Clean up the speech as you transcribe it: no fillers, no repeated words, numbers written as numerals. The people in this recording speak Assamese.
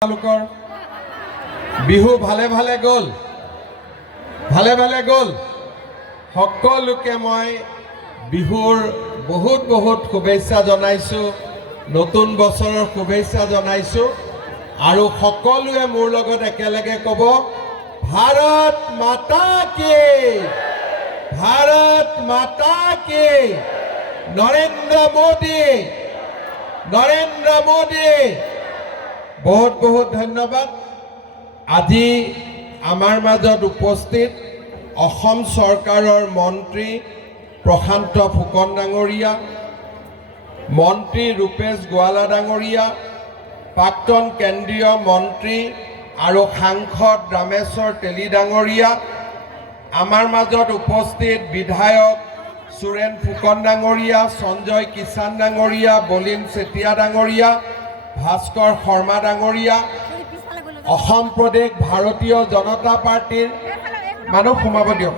আপোনালোকৰ বিহু ভালে ভালে গ'ল সকলোকে মই বিহুৰ বহুত বহুত শুভেচ্ছা জনাইছো নতুন বছৰৰ শুভেচ্ছা জনাইছো আৰু সকলোৱে মোৰ লগত একেলগে ক'ব ভাৰত মাতা কি নৰেন্দ্ৰ মোদী बहुत बहुत धन्यवाद আজি আমাৰ মাজত উপস্থিত অসম চৰকাৰৰ মন্ত্ৰী প্ৰশান্ত ফুকন ডাঙৰীয়া মন্ত্ৰী ৰূপেশ গোৱালা ডাঙৰীয়া প্ৰাক্তন কেন্দ্ৰীয় মন্ত্ৰী আৰু সাংসদ ৰামেশ্বৰ তেলী ডাঙৰীয়া আমাৰ মাজত উপস্থিত বিধায়ক সুৰেন ফুকন ডাঙৰীয়া সঞ্জয় কিষাণ ডাঙৰীয়া বলিন চেতিয়া ডাঙৰীয়া ভাস্কৰ শৰ্মা ডাঙৰীয়া অসম প্ৰদেশ ভাৰতীয় জনতা পাৰ্টিৰ মানুহ সোমাব দিয়ক